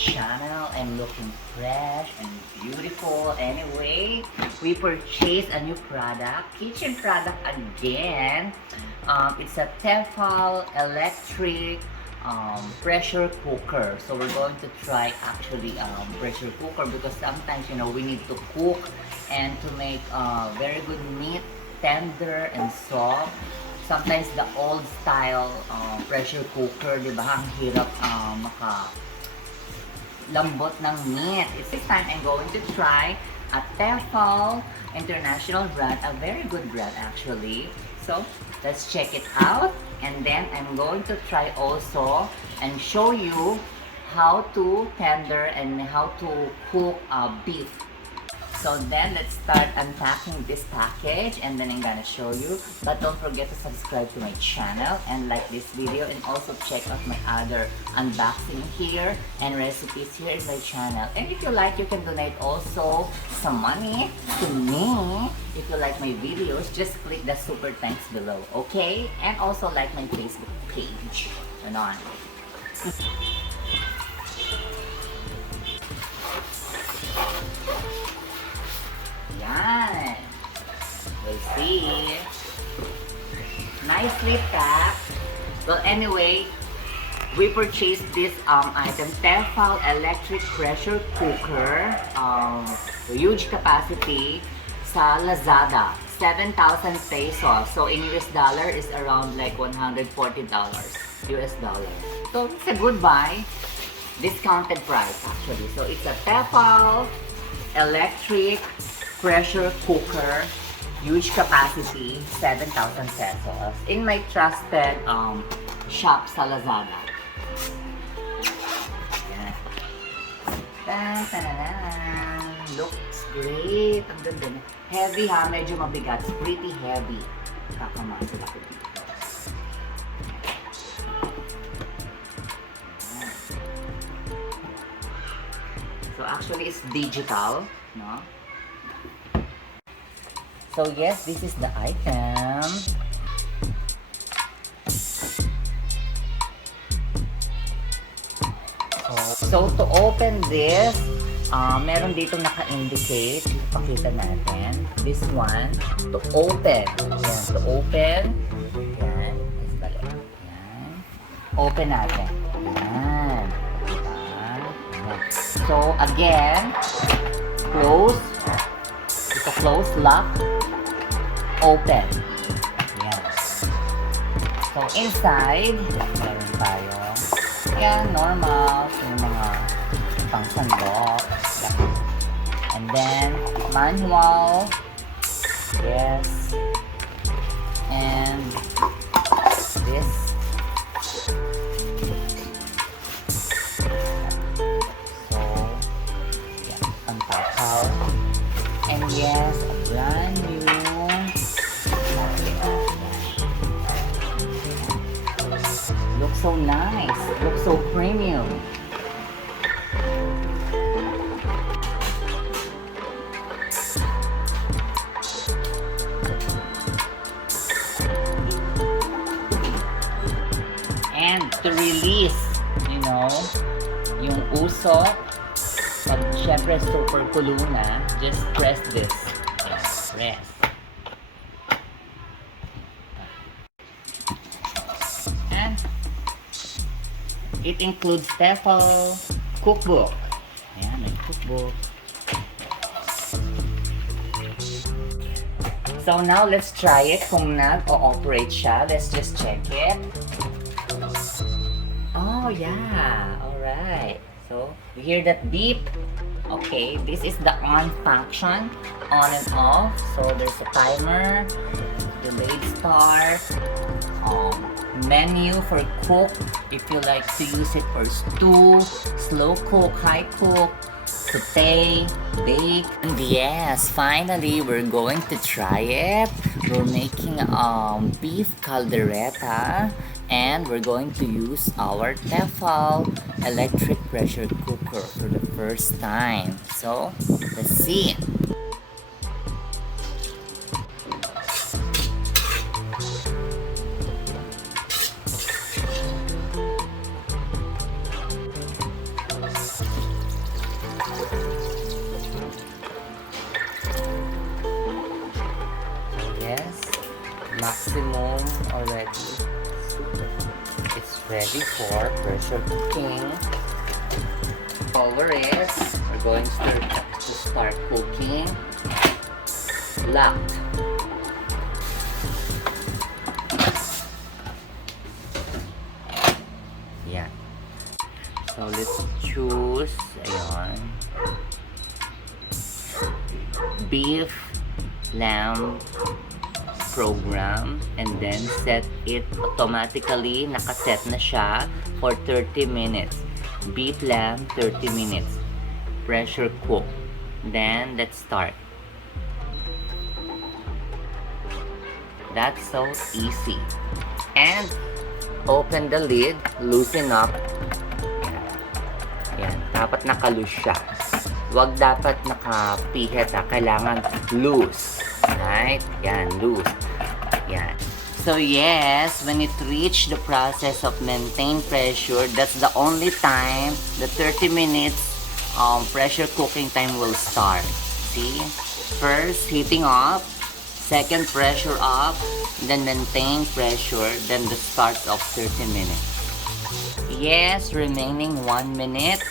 channel. I'm looking fresh and beautiful. Anyway, we purchased a new product, kitchen product again. It's a Tefal Electric pressure cooker. So we're going to try actually pressure cooker because sometimes we need to cook and to make very good meat, tender and soft. Sometimes the old style pressure cooker, di ba, ang hirap lambot ng meat. It's this time I'm going to try a Tefal international brand, a very good brand actually. So let's check it out, and then I'm going to try also and show you how to tender and how to cook beef. So then let's start unpacking this package, and then I'm gonna show you. But don't forget to subscribe to my channel and like this video, and also check out my other unboxing here and recipes here in my channel. And if you like, you can donate also some money to me. If you like my videos, just click the super thanks below, okay? And also like my Facebook page. Ganon. Yan. We'll see. Nicely packed. Well, anyway, we purchased this item, Tefal Electric Pressure Cooker, huge capacity, sa Lazada, 7,000 pesos. So in US dollar is around like $140 US dollar. So it's a good buy. Discounted price actually. So it's a Tefal Electric Pressure Cooker, huge capacity, 7,000 pesos. In my trusted shop sa Lazada. Yan. Ta-da-da. Looks great. Ang ganda na. Heavy ha, medyo mabigat. It's pretty heavy. Kakamasok ako dito. So actually it's digital, no? So yes, this is the item. So to open this, meron dito naka-indicate. Pakita natin. This one, to open. Yan, to open. Yan. Yan. Open natin. Yan. So again, close. Ito close, lock, open. Yan. So inside, meron tayo. Yan, normal. Yung mga pang-sandok. And then, manual. Yes. And this. So, yan, pang-takaw. And yes, a brand new. Looks so nice. Looks so premium. And to release, yung usok, pag syempre super kulo na, just press this. Press. And it includes Tefal cookbook. Ayan, may cookbook. So now let's try it kung nag-o-operate siya. Let's just check it. Oh yeah, alright. So, you hear that beep? Okay, this is the on function, on and off. So, there's a timer, delayed start, menu for cook, if you like to use it for stew, slow cook, high cook, saute, bake. And yes, finally, we're going to try it. We're making beef caldereta. And we're going to use our Tefal Electric Pressure Cooker for the first time. So, let's see. maximum already. It's ready for pressure cooking. Over it, we're going to start cooking. Locked. Yeah. So let's choose, ayan, beef, lamb program, and then set it automatically. Nakaset na siya for 30 minutes. Beef lamb, 30 minutes. Pressure cook. Then let's start. That's so easy. And open the lid, loosen up. Yan, dapat naka-loose siya. Huwag dapat naka-pihit, kailangan loose. Right? Yan, loose. Yan. So yes, when it reach the process of maintain pressure, that's the only time the 30 minutes pressure cooking time will start. See? First, heating up. Second, pressure up. Then maintain pressure. Then the start of 30 minutes. Yes, remaining 1 minute.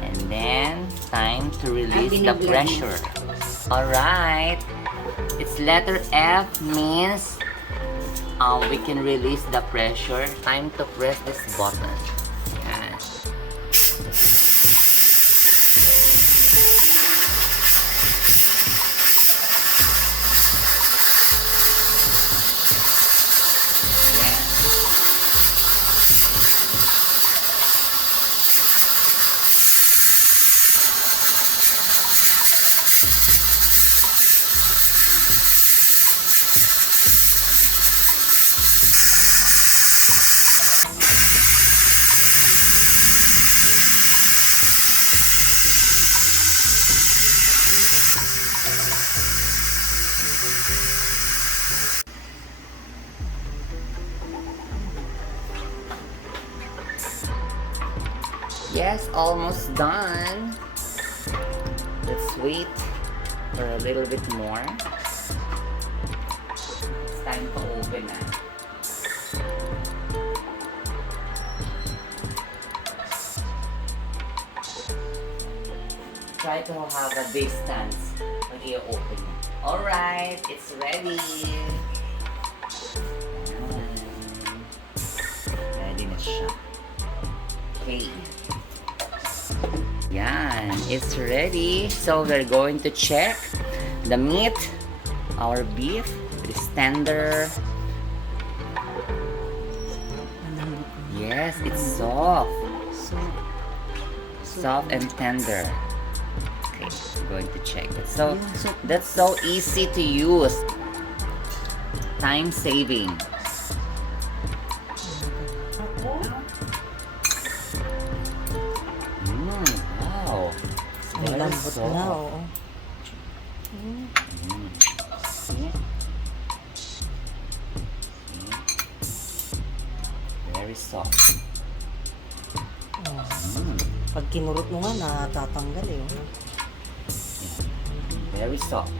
And then, time to release the pressure. Alright. It's letter F means we can release the pressure. Time to press this button. Yan. Yes, almost done. Let's wait for a little bit more. It's time to open now. Try to have a distance when you open it. Alright, it's ready. Ready na siya. Okay. Yan, it's ready. So we're going to check the meat. Our beef is tender. Yes, it's soft. Soft and tender. Okay, we're going to check it. So that's so easy to use. Time saving. Ang lambot na, oo. Very soft. Pag kinurot mo nga, natatanggal eh. Very soft.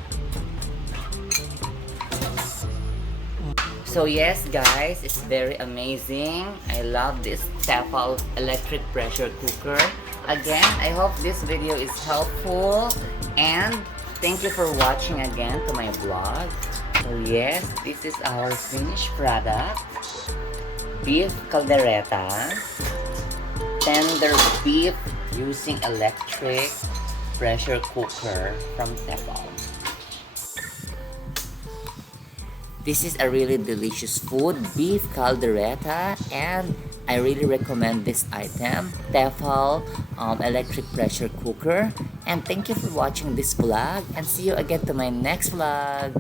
So yes guys, it's very amazing. I love this Tefal Electric Pressure Cooker. Again, I hope this video is helpful and thank you for watching again to my vlog. So yes, this is our finished product. Beef caldereta. Tender beef using electric pressure cooker from Tefal. This is a really delicious food, beef caldereta, and I really recommend this item, Tefal Electric Pressure Cooker. And thank you for watching this vlog, and see you again to my next vlog.